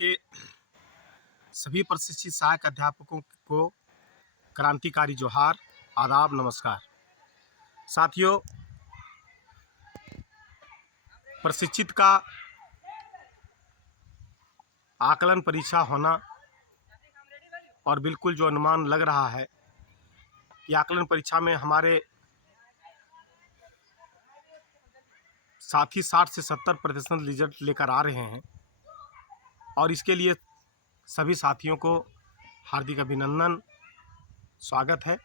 के सभी प्रशिक्षित सहायक अध्यापकों को क्रांतिकारी जोहार, आदाब, नमस्कार। साथियों, प्रशिक्षित का आकलन परीक्षा होना और बिल्कुल जो अनुमान लग रहा है कि आकलन परीक्षा में हमारे साथी 60 से 70% रिजल्ट लेकर आ रहे हैं और इसके लिए सभी साथियों को हार्दिक अभिनंदन, स्वागत है।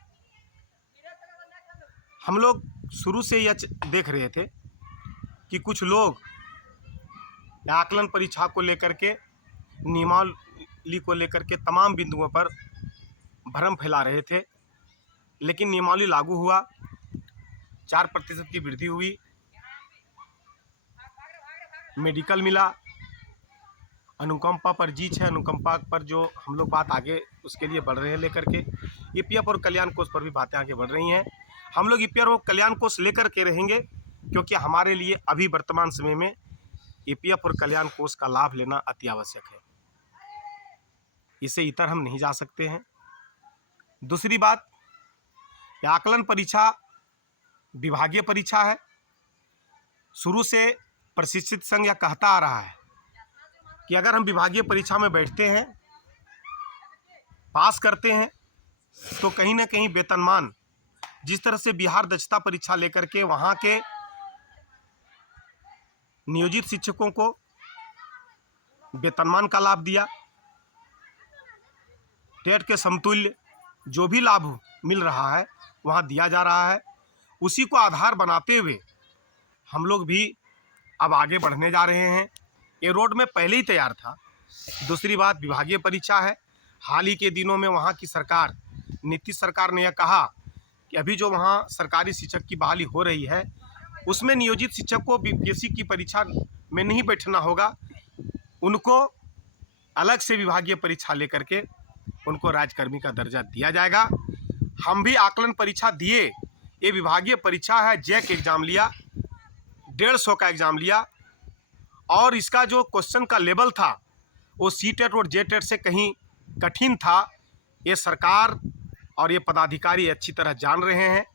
हम लोग शुरू से यह देख रहे थे कि कुछ लोग आकलन परीक्षा को लेकर के, नियमावली को लेकर के तमाम बिंदुओं पर भ्रम फैला रहे थे, लेकिन नियमावली लागू हुआ, 4% की वृद्धि हुई, मेडिकल मिला, अनुकंपा पर जीत है, अनुकंपा पर जो हम लोग बात आगे उसके लिए बढ़ रहे हैं लेकर के, ईपीएफ और कल्याण कोष पर भी बातें आगे बढ़ रही हैं। हम लोग ईपीएफ और कल्याण कोष लेकर के रहेंगे क्योंकि हमारे लिए अभी वर्तमान समय में ईपीएफ और कल्याण कोष का लाभ लेना अति आवश्यक है, इसे इतर हम नहीं जा सकते हैं। दूसरी बात, आकलन परीक्षा विभागीय परीक्षा है। शुरू से प्रशिक्षित संघ यह कहता आ रहा है कि अगर हम विभागीय परीक्षा में बैठते हैं, पास करते हैं, तो कहीं ना कहीं वेतनमान, जिस तरह से बिहार दक्षता परीक्षा लेकर के वहाँ के नियोजित शिक्षकों को वेतनमान का लाभ दिया, टेट के समतुल्य जो भी लाभ मिल रहा है वहाँ दिया जा रहा है, उसी को आधार बनाते हुए हम लोग भी अब आगे बढ़ने जा रहे हैं। ये रोड में पहले ही तैयार था। दूसरी बात, विभागीय परीक्षा है। हाल ही के दिनों में वहाँ की सरकार, नीतीश सरकार ने यह कहा कि अभी जो वहाँ सरकारी शिक्षक की बहाली हो रही है उसमें नियोजित शिक्षक को बीपीएससी की परीक्षा में नहीं बैठना होगा, उनको अलग से विभागीय परीक्षा लेकर के उनको राज्यकर्मी का दर्जा दिया जाएगा। हम भी आकलन परीक्षा दिए, ये विभागीय परीक्षा है, जैक एग्ज़ाम लिया, 150 का एग्ज़ाम लिया और इसका जो क्वेश्चन का लेवल था वो सीटेट और जेटेट से कहीं कठिन था। ये सरकार और ये पदाधिकारी अच्छी तरह जान रहे हैं।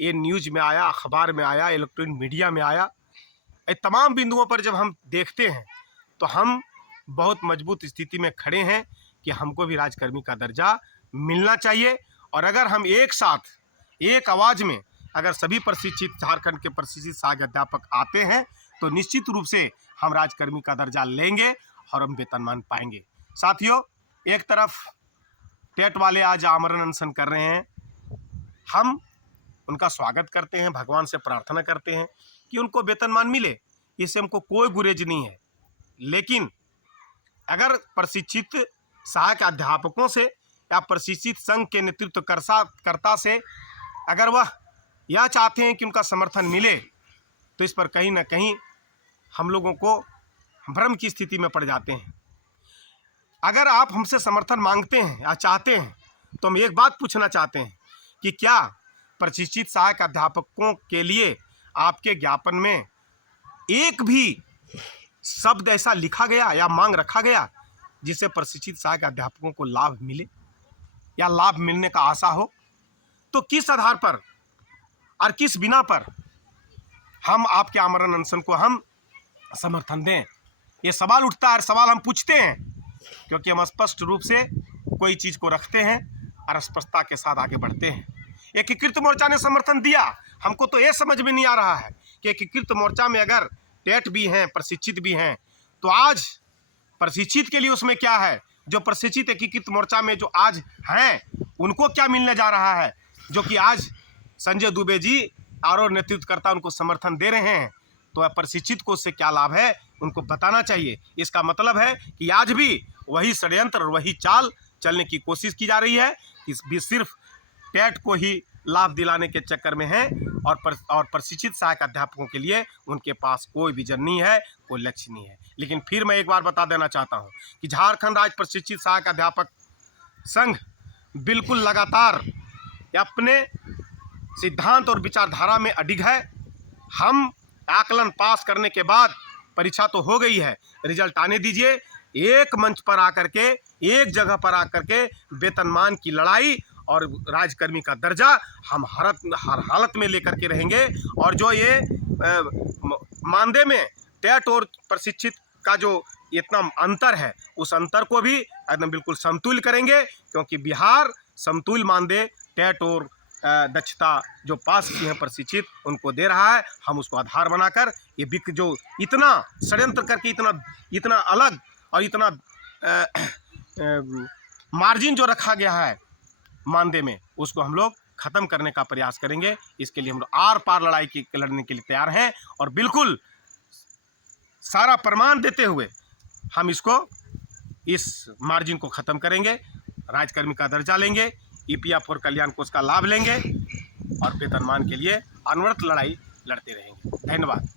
ये न्यूज़ में आया, अखबार में आया, इलेक्ट्रॉनिक मीडिया में आया। ये तमाम बिंदुओं पर जब हम देखते हैं तो हम बहुत मजबूत स्थिति में खड़े हैं कि हमको भी राज्यकर्मी का दर्जा मिलना चाहिए। और अगर हम एक साथ, एक आवाज़ में अगर सभी प्रशिक्षित, झारखंड के प्रशिक्षित सहायक अध्यापक आते हैं तो निश्चित रूप से हम राज्यकर्मी का दर्जा लेंगे और हम वेतनमान पाएंगे। साथियों, एक तरफ टेट वाले आज आमरण अनशन कर रहे हैं, हम उनका स्वागत करते हैं, भगवान से प्रार्थना करते हैं कि उनको वेतनमान मिले, इससे हमको कोई गुरेज नहीं है। लेकिन अगर प्रशिक्षित सहायक अध्यापकों से या प्रशिक्षित संघ के नेतृत्वकर्ता से अगर वह यह चाहते हैं कि उनका समर्थन मिले तो इस पर कहीं ना कहीं हम लोगों को भ्रम की स्थिति में पड़ जाते हैं। अगर आप हमसे समर्थन मांगते हैं या चाहते हैं तो हम एक बात पूछना चाहते हैं कि क्या प्रशिक्षित सहायक अध्यापकों के लिए आपके ज्ञापन में एक भी शब्द ऐसा लिखा गया या मांग रखा गया जिससे प्रशिक्षित सहायक अध्यापकों को लाभ मिले या लाभ मिलने का आशा हो? तो किस आधार पर और किस बिना पर हम आपके आमरण अनशन को हम समर्थन दें? ये सवाल उठता है और सवाल हम पूछते हैं क्योंकि हम स्पष्ट रूप से कोई चीज़ को रखते हैं और स्पष्टता के साथ आगे बढ़ते हैं। एकीकृत मोर्चा ने समर्थन दिया, हमको तो ये समझ में नहीं आ रहा है कि एकीकृत मोर्चा में अगर टेट भी हैं, प्रशिक्षित भी हैं, तो आज प्रशिक्षित के लिए उसमें क्या है? जो प्रशिक्षित एकीकृत मोर्चा में जो आज हैं उनको क्या मिलने जा रहा है, जो कि आज संजय दुबे जी और नेतृत्वकर्ता उनको समर्थन दे रहे हैं, तो प्रशिक्षित को उससे क्या लाभ है उनको बताना चाहिए। इसका मतलब है कि आज भी वही षड्यंत्र और वही चाल चलने की कोशिश की जा रही है, कि सिर्फ टेट को ही लाभ दिलाने के चक्कर में है और प्रशिक्षित सहायक अध्यापकों के लिए उनके पास कोई विजन नहीं है, कोई लक्ष्य नहीं है। लेकिन फिर मैं एक बार बता देना चाहता हूँ कि झारखंड राज्य प्रशिक्षित सहायक अध्यापक संघ बिल्कुल लगातार अपने सिद्धांत और विचारधारा में अडिग है। हम आकलन पास करने के बाद, परीक्षा तो हो गई है, रिजल्ट आने दीजिए, एक मंच पर आकर के, एक जगह पर आकर के वेतनमान की लड़ाई और राजकर्मी का दर्जा हम हर हालत में लेकर के रहेंगे। और जो ये मानदेय में टेट और प्रशिक्षित का जो इतना अंतर है, उस अंतर को भी एकदम बिल्कुल समतुल्य करेंगे, क्योंकि बिहार समतुल्य मानदेय टेट और दक्षता जो पास किए हैं प्रशिक्षित उनको दे रहा है। हम उसको आधार बनाकर ये जो इतना षड्यंत्र करके इतना अलग और इतना मार्जिन जो रखा गया है मानदेय में, उसको हम लोग खत्म करने का प्रयास करेंगे। इसके लिए हम लोग आर पार लड़ाई लड़ने के लिए तैयार हैं और बिल्कुल सारा प्रमाण देते हुए हम इस मार्जिन को खत्म करेंगे, राजकर्मी का दर्जा लेंगे, ईपीएफ और कल्याण कोष का लाभ लेंगे और वेतनमान के लिए अनवरत लड़ाई लड़ते रहेंगे। धन्यवाद।